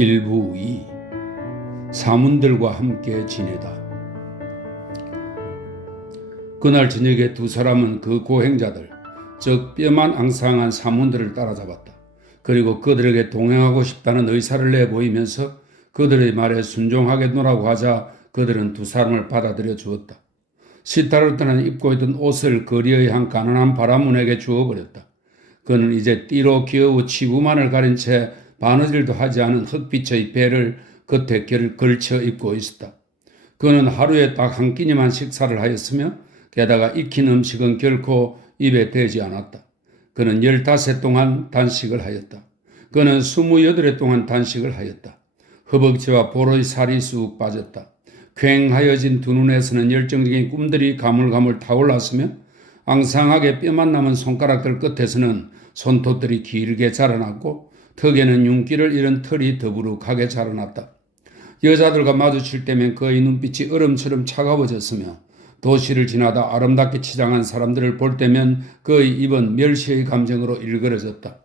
일부 2. 사문들과 함께 지내다. 그날 저녁에 두 사람은 그 고행자들, 즉 뼈만 앙상한 사문들을 따라잡았다. 그리고 그들에게 동행하고 싶다는 의사를 내보이면서 그들의 말에 순종하겠노라고 하자 그들은 두 사람을 받아들여 주었다. 시타르타는 입고 있던 옷을 거리의 한 가난한 바라문에게 주어버렸다. 그는 이제 띠로 기어우 치부만을 가린 채 바느질도 하지 않은 흑빛의 배를 겉에 걸쳐 입고 있었다. 그는 하루에 딱 한 끼니만 식사를 하였으며 게다가 익힌 음식은 결코 입에 대지 않았다. 그는 15해 동안 단식을 하였다. 그는 28해 동안 단식을 하였다. 허벅지와 볼의 살이 쑥 빠졌다. 퀭하여진 두 눈에서는 열정적인 꿈들이 가물가물 타올랐으며 앙상하게 뼈만 남은 손가락들 끝에서는 손톱들이 길게 자라났고 턱에는 윤기를 잃은 털이 더부룩하게 자라났다. 여자들과 마주칠 때면 그의 눈빛이 얼음처럼 차가워졌으며 도시를 지나다 아름답게 치장한 사람들을 볼 때면 그의 입은 멸시의 감정으로 일그러졌다.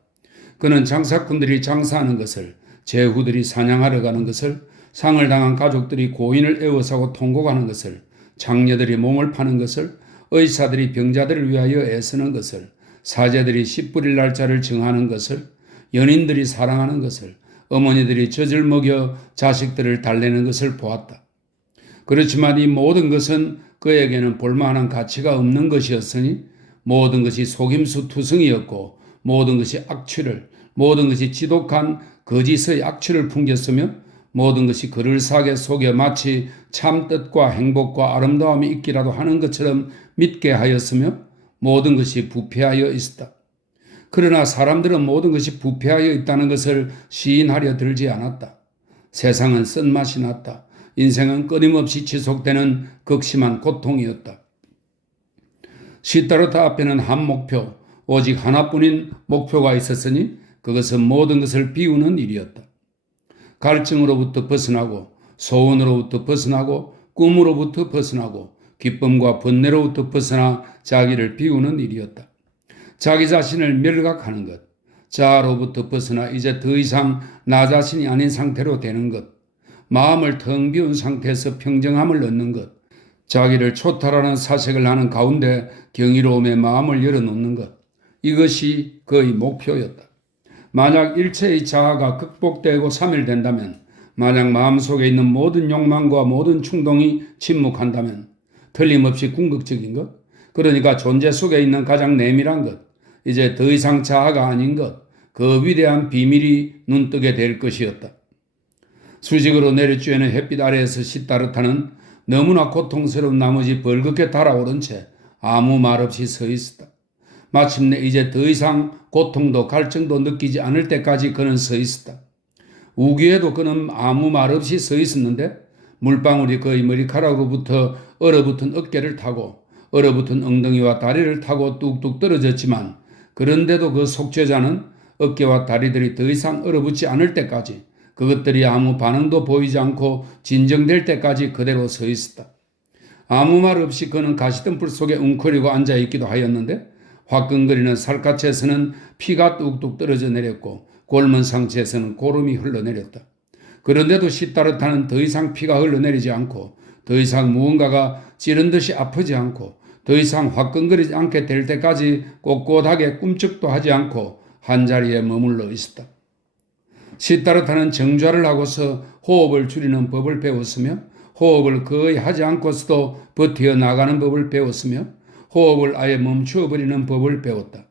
그는 장사꾼들이 장사하는 것을, 제후들이 사냥하러 가는 것을, 상을 당한 가족들이 고인을 애워싸고 통곡하는 것을, 장녀들이 몸을 파는 것을, 의사들이 병자들을 위하여 애쓰는 것을, 사제들이 씨 뿌릴 날짜를 정하는 것을, 연인들이 사랑하는 것을, 어머니들이 젖을 먹여 자식들을 달래는 것을 보았다. 그렇지만 이 모든 것은 그에게는 볼만한 가치가 없는 것이었으니 모든 것이 속임수 투성이었고 모든 것이 악취를, 모든 것이 지독한 거짓의 악취를 풍겼으며 모든 것이 그를 사게 속여 마치 참 뜻과 행복과 아름다움이 있기라도 하는 것처럼 믿게 하였으며 모든 것이 부패하여 있었다. 그러나 사람들은 모든 것이 부패하여 있다는 것을 시인하려 들지 않았다. 세상은 쓴맛이 났다. 인생은 끊임없이 지속되는 극심한 고통이었다. 시타르타 앞에는 한 목표, 오직 하나뿐인 목표가 있었으니 그것은 모든 것을 비우는 일이었다. 갈증으로부터 벗어나고 소원으로부터 벗어나고 꿈으로부터 벗어나고 기쁨과 번뇌로부터 벗어나 자기를 비우는 일이었다. 자기 자신을 멸각하는 것, 자아로부터 벗어나 이제 더 이상 나 자신이 아닌 상태로 되는 것, 마음을 텅 비운 상태에서 평정함을 얻는 것, 자기를 초탈하는 사색을 하는 가운데 경이로움의 마음을 열어놓는 것, 이것이 그의 목표였다. 만약 일체의 자아가 극복되고 사멸된다면, 만약 마음속에 있는 모든 욕망과 모든 충동이 침묵한다면, 틀림없이 궁극적인 것, 그러니까 존재 속에 있는 가장 내밀한 것, 이제 더 이상 자아가 아닌 것, 그 위대한 비밀이 눈뜨게 될 것이었다. 수직으로 내려쬐는 햇빛 아래에서 시타르타는 너무나 고통스러운 나머지 벌겋게 달아오른 채 아무 말 없이 서 있었다. 마침내 이제 더 이상 고통도 갈증도 느끼지 않을 때까지 그는 서 있었다. 우기에도 그는 아무 말 없이 서 있었는데 물방울이 그의 머리카락으로부터 얼어붙은 어깨를 타고 얼어붙은 엉덩이와 다리를 타고 뚝뚝 떨어졌지만 그런데도 그 속죄자는 어깨와 다리들이 더 이상 얼어붙지 않을 때까지 그것들이 아무 반응도 보이지 않고 진정될 때까지 그대로 서 있었다. 아무 말 없이 그는 가시덤불 속에 웅크리고 앉아있기도 하였는데 화끈거리는 살갗에서는 피가 뚝뚝 떨어져 내렸고 곪은 상체에서는 고름이 흘러내렸다. 그런데도 시타르타는 더 이상 피가 흘러내리지 않고 더 이상 무언가가 찌른 듯이 아프지 않고 더 이상 화끈거리지 않게 될 때까지 꼿꼿하게 꿈쩍도 하지 않고 한자리에 머물러 있었다. 시타르타는 정좌를 하고서 호흡을 줄이는 법을 배웠으며 호흡을 거의 하지 않고서도 버텨 나가는 법을 배웠으며 호흡을 아예 멈추어버리는 법을 배웠다.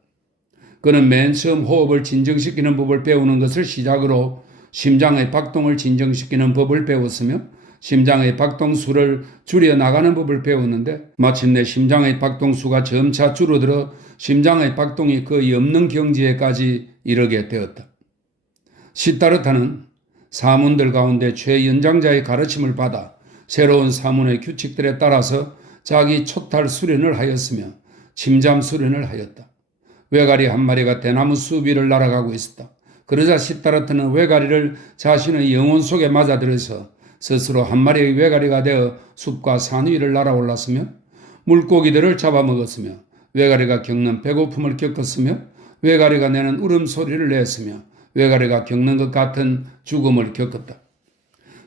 그는 맨 처음 호흡을 진정시키는 법을 배우는 것을 시작으로 심장의 박동을 진정시키는 법을 배웠으며 심장의 박동수를 줄여나가는 법을 배웠는데 마침내 심장의 박동수가 점차 줄어들어 심장의 박동이 거의 없는 경지에까지 이르게 되었다. 시타르타는 사문들 가운데 최연장자의 가르침을 받아 새로운 사문의 규칙들에 따라서 자기 초탈 수련을 하였으며 침잠 수련을 하였다. 외가리 한 마리가 대나무 숲 위를 날아가고 있었다. 그러자 시타르타는 외가리를 자신의 영혼 속에 맞아들여서 스스로 한 마리의 외가리가 되어 숲과 산 위를 날아올랐으며 물고기들을 잡아먹었으며 외가리가 겪는 배고픔을 겪었으며 외가리가 내는 울음소리를 냈으며 외가리가 겪는 것 같은 죽음을 겪었다.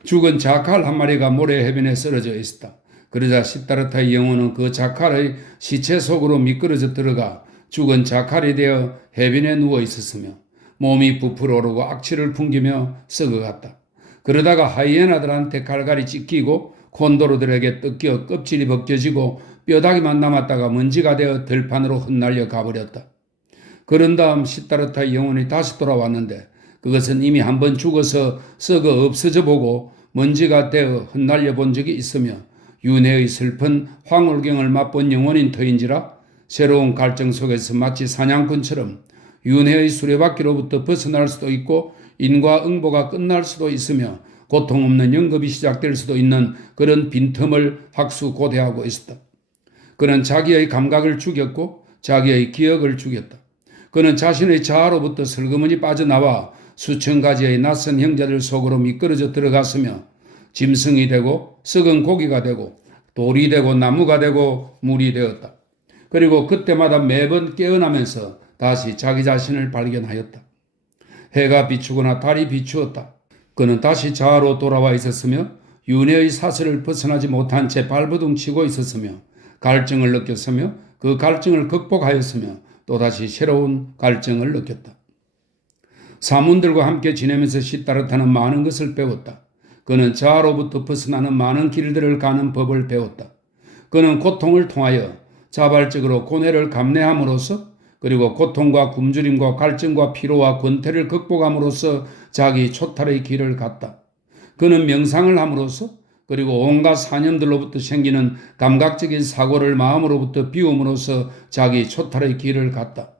죽은 자칼 한 마리가 모래 해변에 쓰러져 있었다. 그러자 시다르타의 영혼은 그 자칼의 시체 속으로 미끄러져 들어가 죽은 자칼이 되어 해변에 누워 있었으며 몸이 부풀어 오르고 악취를 풍기며 썩어갔다. 그러다가 하이에나들한테 갈갈이 찢기고 콘도르들에게 뜯겨 껍질이 벗겨지고 뼈다귀만 남았다가 먼지가 되어 들판으로 흩날려 가버렸다. 그런 다음 시다르타의 영혼이 다시 돌아왔는데 그것은 이미 한번 죽어서 썩어 없어져 보고 먼지가 되어 흩날려 본 적이 있으며 윤회의 슬픈 황홀경을 맛본 영혼인 터인지라 새로운 갈증 속에서 마치 사냥꾼처럼 윤회의 수레바퀴로부터 벗어날 수도 있고 인과 응보가 끝날 수도 있으며 고통 없는 영겁이 시작될 수도 있는 그런 빈틈을 학수고대하고 있었다. 그는 자기의 감각을 죽였고 자기의 기억을 죽였다. 그는 자신의 자아로부터 슬그머니 빠져나와 수천 가지의 낯선 형제들 속으로 미끄러져 들어갔으며 짐승이 되고 썩은 고기가 되고 돌이 되고 나무가 되고 물이 되었다. 그리고 그때마다 매번 깨어나면서 다시 자기 자신을 발견하였다. 해가 비추거나 달이 비추었다. 그는 다시 자아로 돌아와 있었으며 윤회의 사슬을 벗어나지 못한 채 발버둥치고 있었으며 갈증을 느꼈으며 그 갈증을 극복하였으며 또다시 새로운 갈증을 느꼈다. 사문들과 함께 지내면서 시다르타는 많은 것을 배웠다. 그는 자아로부터 벗어나는 많은 길들을 가는 법을 배웠다. 그는 고통을 통하여 자발적으로 고뇌를 감내함으로써 그리고 고통과 굶주림과 갈증과 피로와 권태를 극복함으로써 자기 초탈의 길을 갔다. 그는 명상을 함으로써 그리고 온갖 사념들로부터 생기는 감각적인 사고를 마음으로부터 비움으로써 자기 초탈의 길을 갔다.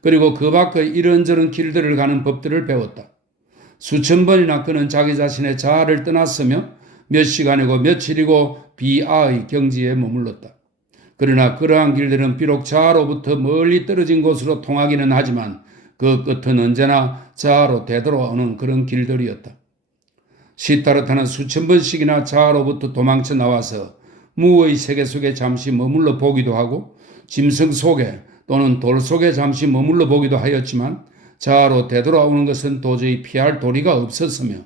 그리고 그 밖의 이런저런 길들을 가는 법들을 배웠다. 수천 번이나 그는 자기 자신의 자아를 떠났으며 몇 시간이고 며칠이고 비아의 경지에 머물렀다. 그러나 그러한 길들은 비록 자아로부터 멀리 떨어진 곳으로 통하기는 하지만 그 끝은 언제나 자아로 되돌아오는 그런 길들이었다. 시다르타는 수천 번씩이나 자아로부터 도망쳐 나와서 무의 세계 속에 잠시 머물러 보기도 하고 짐승 속에 또는 돌 속에 잠시 머물러 보기도 하였지만 자아로 되돌아오는 것은 도저히 피할 도리가 없었으며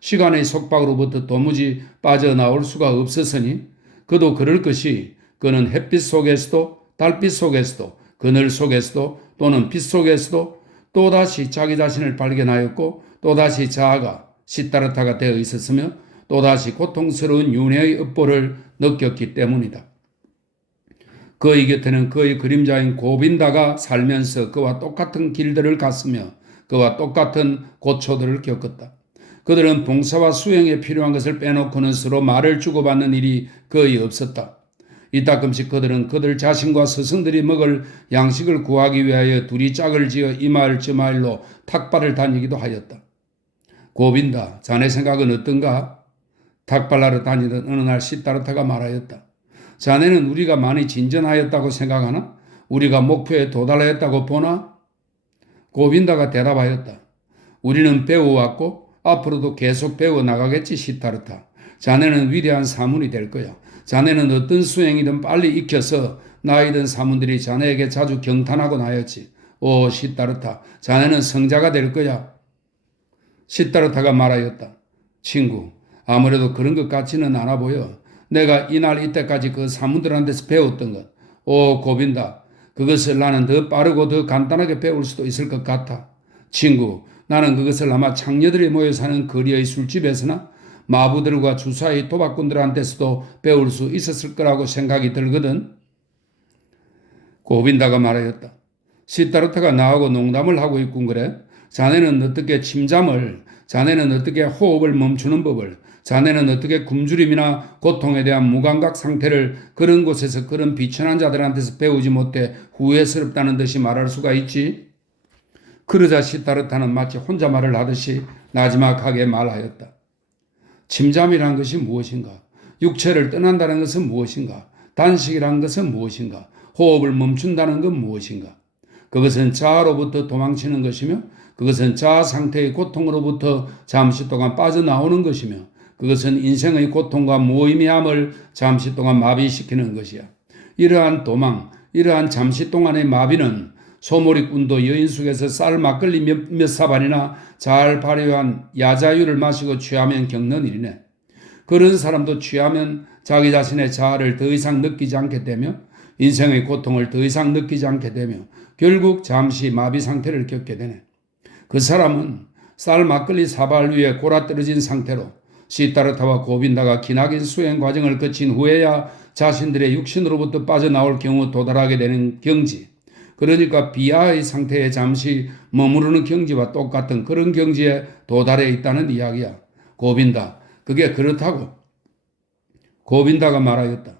시간의 속박으로부터 도무지 빠져나올 수가 없었으니 그도 그럴 것이 그는 햇빛 속에서도 달빛 속에서도 그늘 속에서도 또는 빛 속에서도 또다시 자기 자신을 발견하였고 또다시 자아가 시다르타가 되어 있었으며 또다시 고통스러운 윤회의 업보를 느꼈기 때문이다. 그의 곁에는 그의 그림자인 고빈다가 살면서 그와 똑같은 길들을 갔으며 그와 똑같은 고초들을 겪었다. 그들은 봉사와 수행에 필요한 것을 빼놓고는 서로 말을 주고받는 일이 거의 없었다. 이따금씩 그들은 그들 자신과 스승들이 먹을 양식을 구하기 위하여 둘이 짝을 지어 이 마을 저 마을로 탁발을 다니기도 하였다. 고빈다, 자네 생각은 어떤가? 탁발하러 다니던 어느 날 시다르타가 말하였다. 자네는 우리가 많이 진전하였다고 생각하나? 우리가 목표에 도달하였다고 보나? 고빈다가 대답하였다. 우리는 배워왔고 앞으로도 계속 배워나가겠지 시다르타. 자네는 위대한 사문이 될 거야. 자네는 어떤 수행이든 빨리 익혀서 나이든 사문들이 자네에게 자주 경탄하곤 하였지. 오 시다르타, 자네는 성자가 될 거야. 시다르타가 말하였다. 친구, 아무래도 그런 것 같지는 않아 보여. 내가 이날 이때까지 그 사문들한테서 배웠던 것. 오 고빈다, 그것을 나는 더 빠르고 더 간단하게 배울 수도 있을 것 같아. 친구, 나는 그것을 아마 창녀들이 모여 사는 거리의 술집에서나 마부들과 주사의 도박꾼들한테서도 배울 수 있었을 거라고 생각이 들거든. 고빈다가 말하였다. 시다르타가 나하고 농담을 하고 있군 그래? 자네는 어떻게 침잠을, 자네는 어떻게 호흡을 멈추는 법을, 자네는 어떻게 굶주림이나 고통에 대한 무감각 상태를 그런 곳에서 그런 비천한 자들한테서 배우지 못해 후회스럽다는 듯이 말할 수가 있지? 그러자 시다르타는 마치 혼자 말을 하듯이 나지막하게 말하였다. 침잠이란 것이 무엇인가? 육체를 떠난다는 것은 무엇인가? 단식이란 것은 무엇인가? 호흡을 멈춘다는 건 무엇인가? 그것은 자아로부터 도망치는 것이며 그것은 자아 상태의 고통으로부터 잠시 동안 빠져나오는 것이며 그것은 인생의 고통과 무의미함을 잠시 동안 마비시키는 것이야. 이러한 도망, 이러한 잠시 동안의 마비는 소몰이꾼도 여인숙에서 쌀 막걸리 몇 사발이나 잘 발효한 야자유를 마시고 취하면 겪는 일이네. 그런 사람도 취하면 자기 자신의 자아를 더 이상 느끼지 않게 되며 인생의 고통을 더 이상 느끼지 않게 되며 결국 잠시 마비 상태를 겪게 되네. 그 사람은 쌀 막걸리 사발 위에 골아떨어진 상태로 시타르타와 고빈다가 기나긴 수행 과정을 거친 후에야 자신들의 육신으로부터 빠져나올 경우 도달하게 되는 경지, 그러니까 비하의 상태에 잠시 머무르는 경지와 똑같은 그런 경지에 도달해 있다는 이야기야. 고빈다, 그게 그렇다고. 고빈다가 말하였다.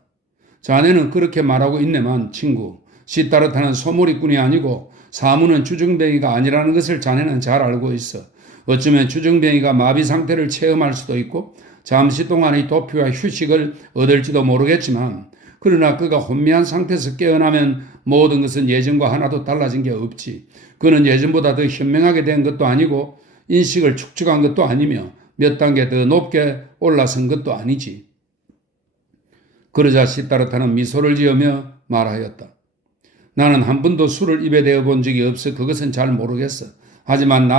자네는 그렇게 말하고 있네만 친구, 시타르타는 소몰이꾼이 아니고 사무는 주정뱅이가 아니라는 것을 자네는 잘 알고 있어. 어쩌면 주정뱅이가 마비 상태를 체험할 수도 있고 잠시 동안의 도피와 휴식을 얻을지도 모르겠지만, 그러나 그가 혼미한 상태에서 깨어나면 모든 것은 예전과 하나도 달라진 게 없지. 그는 예전보다 더 현명하게 된 것도 아니고 인식을 축적한 것도 아니며 몇 단계 더 높게 올라선 것도 아니지. 그러자 시타르타는 미소를 지으며 말하였다. 나는 한 번도 술을 입에 대어 본 적이 없어 그것은 잘 모르겠어. 하지만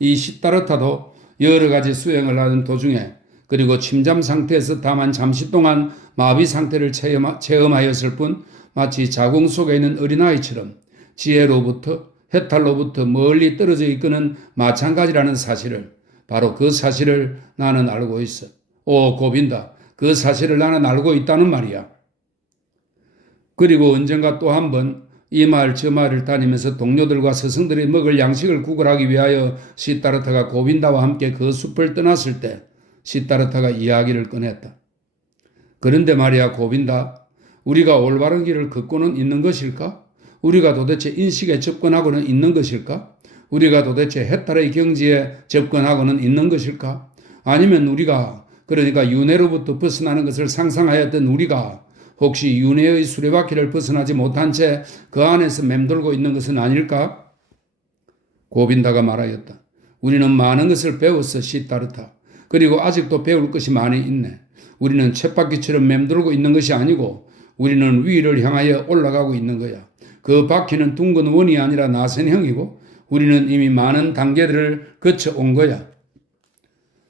이 시타르타도 여러 가지 수행을 하는 도중에 그리고 침잠 상태에서 다만 잠시 동안 마비 상태를 체험하였을 뿐 마치 자궁 속에 있는 어린아이처럼 지혜로부터 해탈로부터 멀리 떨어져 있고는 마찬가지라는 사실을, 바로 그 사실을 나는 알고 있어. 오 고빈다, 그 사실을 나는 알고 있다는 말이야. 그리고 언젠가 또 한 번 이 마을 저 마을을 다니면서 동료들과 스승들이 먹을 양식을 구걸하기 위하여 시타르타가 고빈다와 함께 그 숲을 떠났을 때 시타르타가 이야기를 꺼냈다. 그런데 말이야 고빈다, 우리가 올바른 길을 걷고는 있는 것일까? 우리가 도대체 인식에 접근하고는 있는 것일까? 우리가 도대체 해탈의 경지에 접근하고는 있는 것일까? 아니면 우리가, 그러니까 윤회로부터 벗어나는 것을 상상하였던 우리가 혹시 윤회의 수레바퀴를 벗어나지 못한 채 그 안에서 맴돌고 있는 것은 아닐까? 고빈다가 말하였다. 우리는 많은 것을 배웠어 시타르타. 그리고 아직도 배울 것이 많이 있네. 우리는 쳇바퀴처럼 맴돌고 있는 것이 아니고 우리는 위를 향하여 올라가고 있는 거야. 그 바퀴는 둥근 원이 아니라 나선형이고 우리는 이미 많은 단계들을 거쳐온 거야.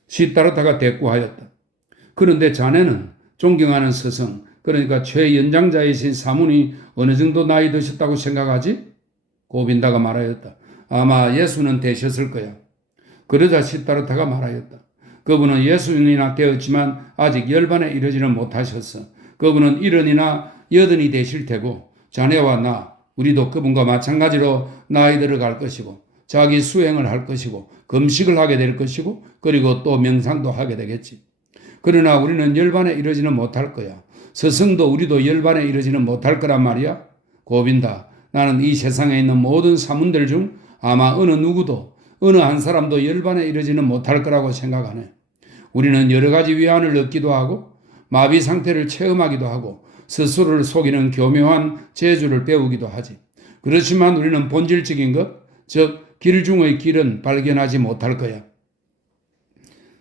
시타르타가 대꾸하였다. 그런데 자네는 존경하는 스승, 그러니까 최연장자이신 사문이 어느 정도 나이 드셨다고 생각하지? 고빈다가 말하였다. 아마 예수는 되셨을 거야. 그러자 시타르타가 말하였다. 그분은 예수님이나 되었지만 아직 열반에 이르지는 못하셨어. 그분은 70이나 80이 되실 테고 자네와 나, 우리도 그분과 마찬가지로 나이 들어갈 것이고 자기 수행을 할 것이고 금식을 하게 될 것이고 그리고 또 명상도 하게 되겠지. 그러나 우리는 열반에 이르지는 못할 거야. 스승도 우리도 열반에 이르지는 못할 거란 말이야. 고빈다, 나는 이 세상에 있는 모든 사문들 중 아마 어느 누구도 어느 한 사람도 열반에 이르지는 못할 거라고 생각하네. 우리는 여러 가지 위안을 얻기도 하고 마비 상태를 체험하기도 하고 스스로를 속이는 교묘한 재주를 배우기도 하지. 그렇지만 우리는 본질적인 것, 즉 길 중의 길은 발견하지 못할 거야.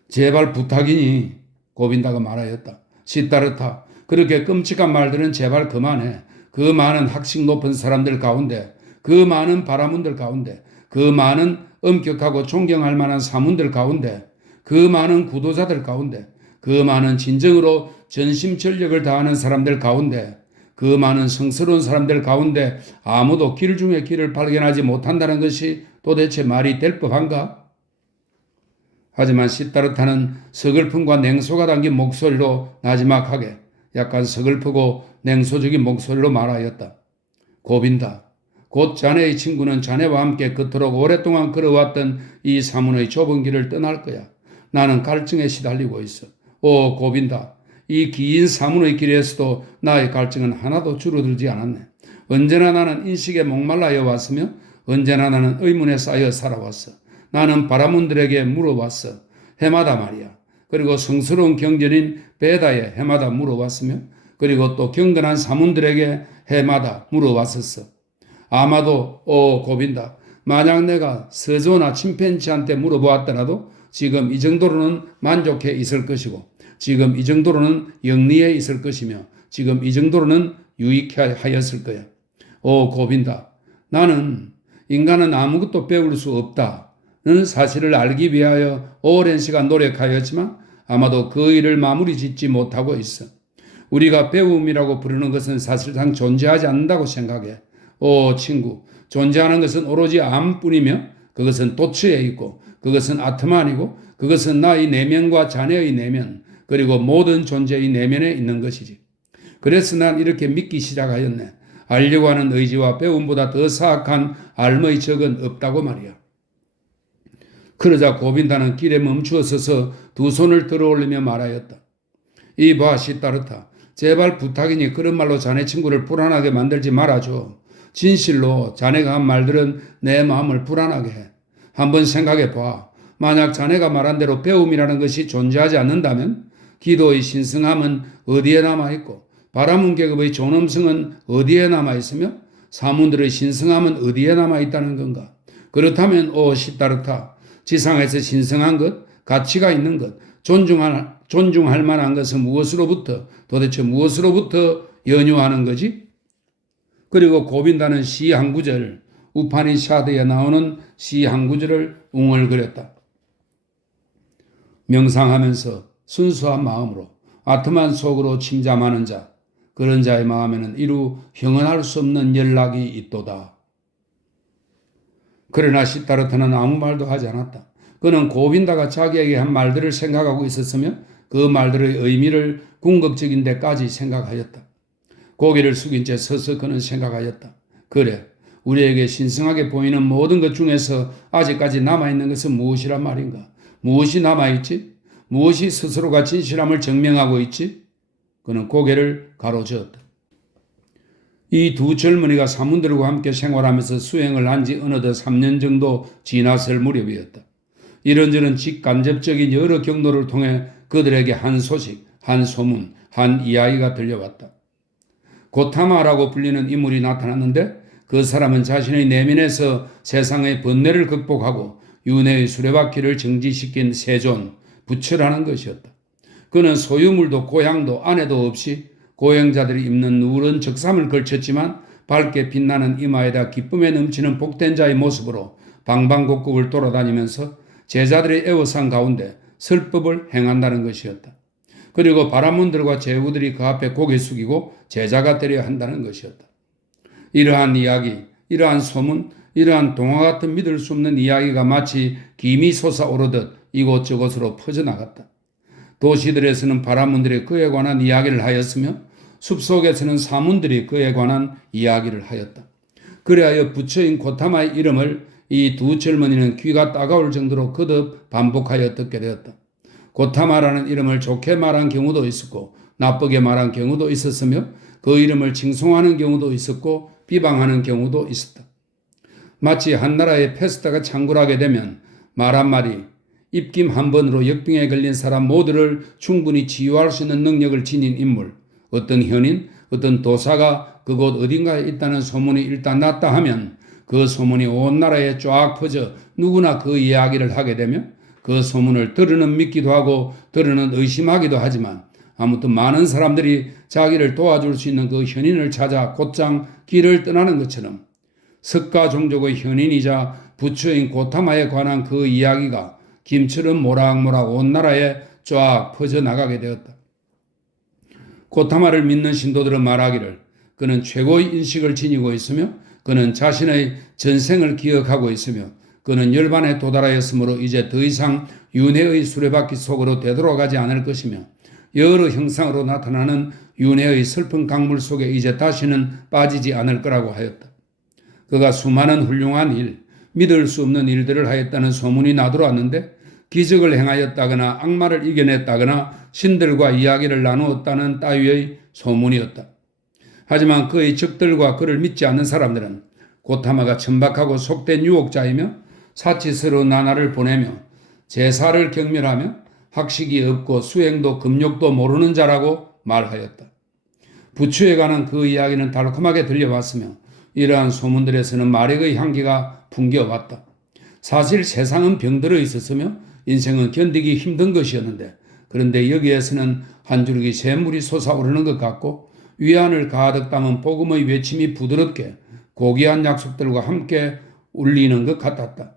제발 부탁이니, 고빈다가 말하였다. 시타르타, 그렇게 끔찍한 말들은 제발 그만해. 그 많은 학식 높은 사람들 가운데, 그 많은 바라문들 가운데, 그 많은 엄격하고 존경할 만한 사문들 가운데, 그 많은 구도자들 가운데, 그 많은 진정으로 전심전력을 다하는 사람들 가운데, 그 많은 성스러운 사람들 가운데 아무도 길 중에 길을 발견하지 못한다는 것이 도대체 말이 될 법한가? 하지만 시타르타는 서글픔과 냉소가 담긴 목소리로 나지막하게 약간 서글프고 냉소적인 목소리로 말하였다. 고빈다, 곧 자네의 친구는 자네와 함께 그토록 오랫동안 걸어왔던 이 사문의 좁은 길을 떠날 거야. 나는 갈증에 시달리고 있어. 오 고빈다, 이 긴 사문의 길에서도 나의 갈증은 하나도 줄어들지 않았네. 언제나 나는 인식에 목말라여 왔으며 언제나 나는 의문에 쌓여 살아왔어. 나는 바라문들에게 물어봤어. 해마다 말이야. 그리고 성스러운 경전인 베다에 해마다 물어봤으며 그리고 또 경건한 사문들에게 해마다 물어봤었어. 아마도 고빈다, 만약 내가 서조나 침팬지한테 물어보았더라도 지금 이 정도로는 만족해 있을 것이고 지금 이 정도로는 영리해 있을 것이며 지금 이 정도로는 유익하였을 거야. 고빈다, 나는 인간은 아무것도 배울 수 없다는 사실을 알기 위하여 오랜 시간 노력하였지만 아마도 그 일을 마무리 짓지 못하고 있어. 우리가 배움이라고 부르는 것은 사실상 존재하지 않는다고 생각해. 오 친구, 존재하는 것은 오로지 암뿐이며 그것은 도처에 있고 그것은 아트만이고 그것은 나의 내면과 자네의 내면 그리고 모든 존재의 내면에 있는 것이지. 그래서 난 이렇게 믿기 시작하였네. 알려고 하는 의지와 배움보다 더 사악한 알의 적은 없다고 말이야. 그러자 고빈다는 길에 멈추어 서서 두 손을 들어올리며 말하였다. 이봐 시타르타, 제발 부탁이니 그런 말로 자네 친구를 불안하게 만들지 말아줘. 진실로 자네가 한 말들은 내 마음을 불안하게 해. 한번 생각해 봐. 만약 자네가 말한 대로 배움이라는 것이 존재하지 않는다면 기도의 신성함은 어디에 남아있고 바라문계급의 존엄성은 어디에 남아있으며 사문들의 신성함은 어디에 남아있다는 건가? 그렇다면 오 시타르타, 지상에서 신성한 것, 가치가 있는 것, 존중할 만한 것은 무엇으로부터, 도대체 무엇으로부터 연유하는 거지? 그리고 고빈다는 시 한 구절, 우파니샤드에 나오는 시 한 구절을 웅얼거렸다. 명상하면서 순수한 마음으로 아트만 속으로 침잠하는 자, 그런 자의 마음에는 이루 형언할 수 없는 연락이 있도다. 그러나 시타르타는 아무 말도 하지 않았다. 그는 고빈다가 자기에게 한 말들을 생각하고 있었으며 그 말들의 의미를 궁극적인 데까지 생각하였다. 고개를 숙인 채 서서 그는 생각하였다. 그래, 우리에게 신성하게 보이는 모든 것 중에서 아직까지 남아있는 것은 무엇이란 말인가? 무엇이 남아있지? 무엇이 스스로가 진실함을 증명하고 있지? 그는 고개를 가로저었다. 이 두 젊은이가 사문들과 함께 생활하면서 수행을 한 지 어느덧 3년 정도 지났을 무렵이었다. 이런저런 직간접적인 여러 경로를 통해 그들에게 한 소식, 한 소문, 한 이야기가 들려왔다. 고타마라고 불리는 인물이 나타났는데 그 사람은 자신의 내면에서 세상의 번뇌를 극복하고 윤회의 수레바퀴를 정지시킨 세존, 부처라는 것이었다. 그는 소유물도 고향도 아내도 없이 고행자들이 입는 누런 적삼을 걸쳤지만 밝게 빛나는 이마에다 기쁨에 넘치는 복된 자의 모습으로 방방곡곡을 돌아다니면서 제자들의 애워싼 가운데 설법을 행한다는 것이었다. 그리고 바라문들과 제후들이 그 앞에 고개 숙이고 제자가 되려 한다는 것이었다. 이러한 이야기, 이러한 소문, 이러한 동화 같은 믿을 수 없는 이야기가 마치 김이 솟아오르듯 이곳저곳으로 퍼져나갔다. 도시들에서는 바라문들이 그에 관한 이야기를 하였으며 숲속에서는 사문들이 그에 관한 이야기를 하였다. 그리하여 부처인 고타마의 이름을 이 두 젊은이는 귀가 따가울 정도로 거듭 반복하여 듣게 되었다. 고타마라는 이름을 좋게 말한 경우도 있었고 나쁘게 말한 경우도 있었으며 그 이름을 칭송하는 경우도 있었고 비방하는 경우도 있었다. 마치 한 나라의 패스트가 창궐하게 되면 말 한마디, 입김 한 번으로 역병에 걸린 사람 모두를 충분히 치유할 수 있는 능력을 지닌 인물, 어떤 현인, 어떤 도사가 그곳 어딘가에 있다는 소문이 일단 났다 하면 그 소문이 온 나라에 쫙 퍼져 누구나 그 이야기를 하게 되며 그 소문을 들으는 믿기도 하고 들으는 의심하기도 하지만 아무튼 많은 사람들이 자기를 도와줄 수 있는 그 현인을 찾아 곧장 길을 떠나는 것처럼 석가 종족의 현인이자 부처인 고타마에 관한 그 이야기가 김처럼 모락모락 온 나라에 쫙 퍼져나가게 되었다. 고타마를 믿는 신도들은 말하기를 그는 최고의 인식을 지니고 있으며 그는 자신의 전생을 기억하고 있으며 그는 열반에 도달하였으므로 이제 더 이상 윤회의 수레바퀴 속으로 되돌아가지 않을 것이며 여러 형상으로 나타나는 윤회의 슬픈 강물 속에 이제 다시는 빠지지 않을 거라고 하였다. 그가 수많은 훌륭한 일, 믿을 수 없는 일들을 하였다는 소문이 나돌았는데 기적을 행하였다거나 악마를 이겨냈다거나 신들과 이야기를 나누었다는 따위의 소문이었다. 하지만 그의 적들과 그를 믿지 않는 사람들은 고타마가 천박하고 속된 유혹자이며 사치스러운 나날을 보내며 제사를 경멸하며 학식이 없고 수행도 금욕도 모르는 자라고 말하였다. 부처에 관한 그 이야기는 달콤하게 들려왔으며 이러한 소문들에서는 마력의 향기가 풍겨왔다. 사실 세상은 병들어 있었으며 인생은 견디기 힘든 것이었는데 그런데 여기에서는 한 줄기 샘물이 솟아오르는 것 같고 위안을 가득 담은 복음의 외침이 부드럽게 고귀한 약속들과 함께 울리는 것 같았다.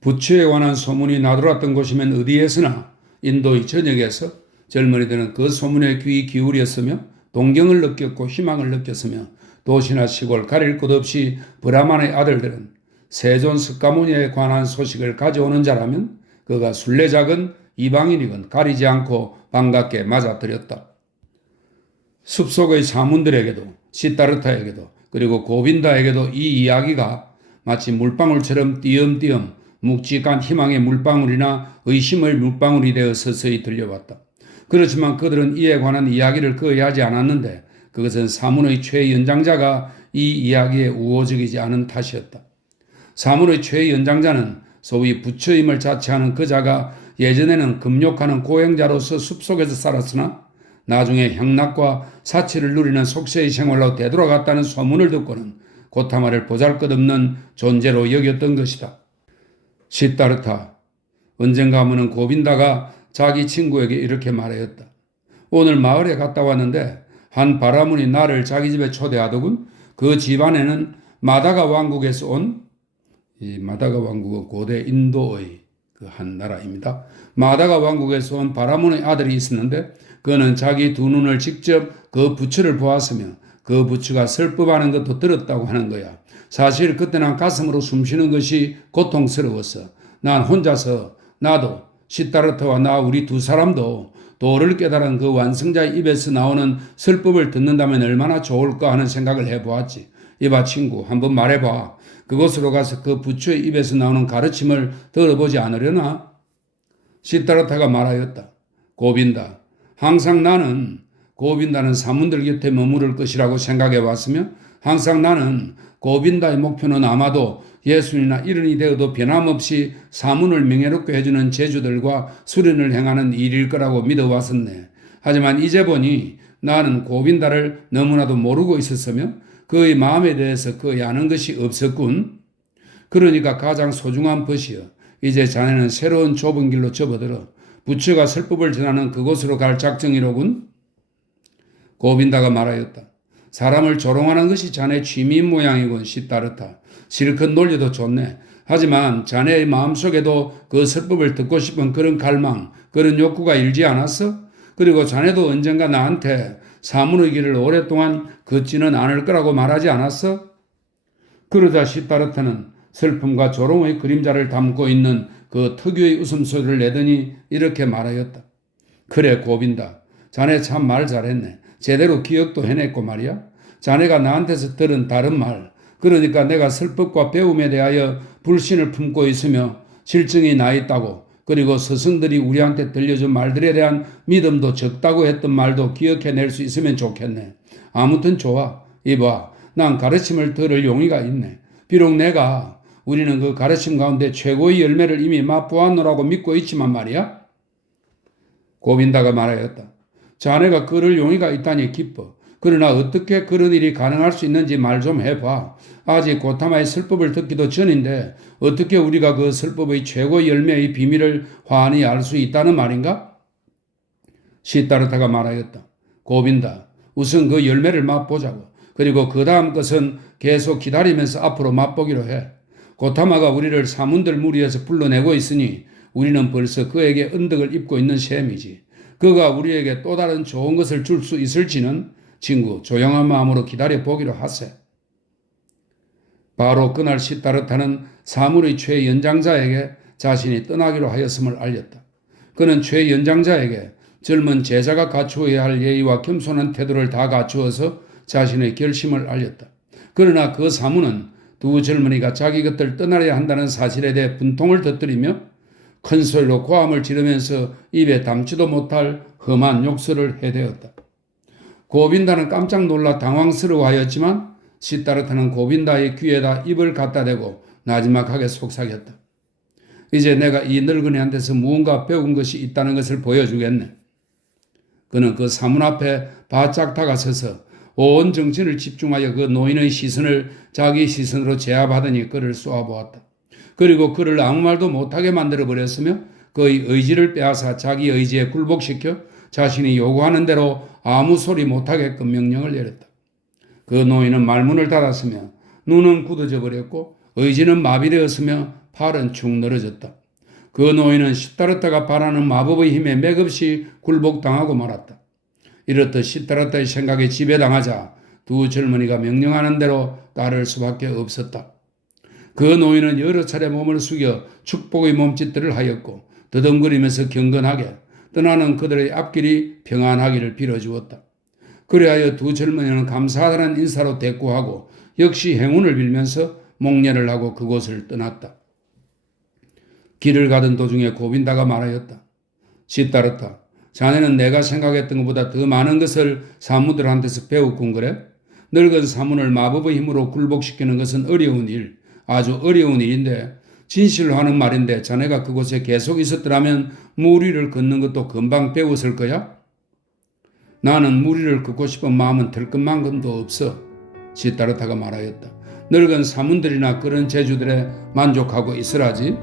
부처에 관한 소문이 나돌았던 곳이면 어디에서나 인도의 전역에서 젊은이들은 그 소문에 귀 기울였으며 동경을 느꼈고 희망을 느꼈으며 도시나 시골 가릴 것 없이 브라만의 아들들은 세존 스카모니에 관한 소식을 가져오는 자라면 그가 순례자건 이방인이건 가리지 않고 반갑게 맞아들였다. 숲속의 사문들에게도 시타르타에게도 그리고 고빈다에게도 이 이야기가 마치 물방울처럼 띄엄띄엄 묵직한 희망의 물방울이나 의심의 물방울이 되어 서서히 들려왔다. 그렇지만 그들은 이에 관한 이야기를 거의 하지 않았는데 그것은 사문의 최연장자가 이 이야기에 우호적이지 않은 탓이었다. 사문의 최연장자는 소위 부처임을 자처하는 그자가 예전에는 금욕하는 고행자로서 숲속에서 살았으나 나중에 향락과 사치를 누리는 속세의 생활로 되돌아갔다는 소문을 듣고는 고타마를 보잘것없는 존재로 여겼던 것이다. 시타르타, 언젠가 하면은 고빈다가 자기 친구에게 이렇게 말하였다. 오늘 마을에 갔다 왔는데 한 바라문이 나를 자기 집에 초대하더군. 그 집안에는 마다가 왕국에서 온, 이 마다가 왕국은 고대 인도의 그 한 나라입니다. 마다가 왕국에서 온 바라문의 아들이 있었는데 그는 자기 두 눈을 직접 그 부처를 보았으며 그 부처가 설법하는 것도 들었다고 하는 거야. 사실 그때 난 가슴으로 숨쉬는 것이 고통스러웠어. 난 혼자서 나도 시타르타와 나 우리 두 사람도 도를 깨달은 그 완성자의 입에서 나오는 설법을 듣는다면 얼마나 좋을까 하는 생각을 해보았지. 이봐 친구 한번 말해봐. 그곳으로 가서 그 부처의 입에서 나오는 가르침을 들어보지 않으려나? 시타르타가 말하였다. 고빈다. 항상 나는 고빈다는 사문들 곁에 머무를 것이라고 생각해 왔으며 항상 나는 고빈다의 목표는 아마도 예수님이나 이른이 되어도 변함없이 사문을 명예롭게 해주는 제주들과 수련을 행하는 일일 거라고 믿어왔었네. 하지만 이제 보니 나는 고빈다를 너무나도 모르고 있었으며 그의 마음에 대해서 거의 아는 것이 없었군. 그러니까 가장 소중한 것이여. 이제 자네는 새로운 좁은 길로 접어들어 부처가 설법을 전하는 그곳으로 갈 작정이로군. 고빈다가 말하였다. 사람을 조롱하는 것이 자네 취미인 모양이군 시타르타. 실컷 놀려도 좋네. 하지만 자네의 마음속에도 그 설법을 듣고 싶은 그런 갈망, 그런 욕구가 일지 않았어? 그리고 자네도 언젠가 나한테 사문의 길을 오랫동안 걷지는 않을 거라고 말하지 않았어? 그러자 시타르타는 슬픔과 조롱의 그림자를 담고 있는 그 특유의 웃음소리를 내더니 이렇게 말하였다. 그래 고빈다. 자네 참 말 잘했네. 제대로 기억도 해냈고 말이야. 자네가 나한테서 들은 다른 말, 그러니까 내가 설법과 배움에 대하여 불신을 품고 있으며 실증이 나 있다고, 그리고 스승들이 우리한테 들려준 말들에 대한 믿음도 적다고 했던 말도 기억해낼 수 있으면 좋겠네. 아무튼 좋아. 이봐, 난 가르침을 들을 용의가 있네. 비록 내가 우리는 그 가르침 가운데 최고의 열매를 이미 맛보았노라고 믿고 있지만 말이야. 고빈다가 말하였다. 자네가 그럴 용의가 있다니 기뻐. 그러나 어떻게 그런 일이 가능할 수 있는지 말 좀 해봐. 아직 고타마의 설법을 듣기도 전인데 어떻게 우리가 그 설법의 최고 열매의 비밀을 환히 알 수 있다는 말인가? 시타르타가 말하였다. 고빈다. 우선 그 열매를 맛보자고. 그리고 그 다음 것은 계속 기다리면서 앞으로 맛보기로 해. 고타마가 우리를 사문들 무리에서 불러내고 있으니 우리는 벌써 그에게 언덕을 입고 있는 셈이지. 그가 우리에게 또 다른 좋은 것을 줄 수 있을지는 친구 조용한 마음으로 기다려 보기로 하세. 바로 그날 시타르타는 사물의 최연장자에게 자신이 떠나기로 하였음을 알렸다. 그는 최연장자에게 젊은 제자가 갖추어야 할 예의와 겸손한 태도를 다 갖추어서 자신의 결심을 알렸다. 그러나 그 사무는 두 젊은이가 자기 곁을 떠나야 한다는 사실에 대해 분통을 터뜨리며 큰 소리로 고함을 지르면서 입에 담지도 못할 험한 욕설을 해대었다. 고빈다는 깜짝 놀라 당황스러워하였지만 시타르타는 고빈다의 귀에다 입을 갖다 대고 나지막하게 속삭였다. 이제 내가 이 늙은이한테서 무언가 배운 것이 있다는 것을 보여주겠네. 그는 그 사문 앞에 바짝 다가서서 온 정신을 집중하여 그 노인의 시선을 자기 시선으로 제압하더니 그를 쏘아보았다. 그리고 그를 아무 말도 못하게 만들어버렸으며 그의 의지를 빼앗아 자기 의지에 굴복시켜 자신이 요구하는 대로 아무 소리 못하게끔 명령을 내렸다. 그 노인은 말문을 닫았으며 눈은 굳어져 버렸고 의지는 마비되었으며 팔은 축 늘어졌다. 그 노인은 시타르타가 바라는 마법의 힘에 맥없이 굴복당하고 말았다. 이렇듯 시타르타의 생각에 지배당하자 두 젊은이가 명령하는 대로 따를 수밖에 없었다. 그 노인은 여러 차례 몸을 숙여 축복의 몸짓들을 하였고 더듬거리면서 경건하게 떠나는 그들의 앞길이 평안하기를 빌어주었다. 그리하여 두 젊은이는 감사하다는 인사로 대꾸하고 역시 행운을 빌면서 목례를 하고 그곳을 떠났다. 길을 가던 도중에 고빈다가 말하였다. 시타르타, 자네는 내가 생각했던 것보다 더 많은 것을 사무들한테서 배웠군 그래? 늙은 사문을 마법의 힘으로 굴복시키는 것은 어려운 일, 아주 어려운 일인데 진실로 하는 말인데 자네가 그곳에 계속 있었더라면 무리를 걷는 것도 금방 배웠을 거야? 나는 무리를 걷고 싶은 마음은 들것만큼도 없어. 시타르타가 말하였다. 늙은 사문들이나 그런 제주들에 만족하고 있으라지.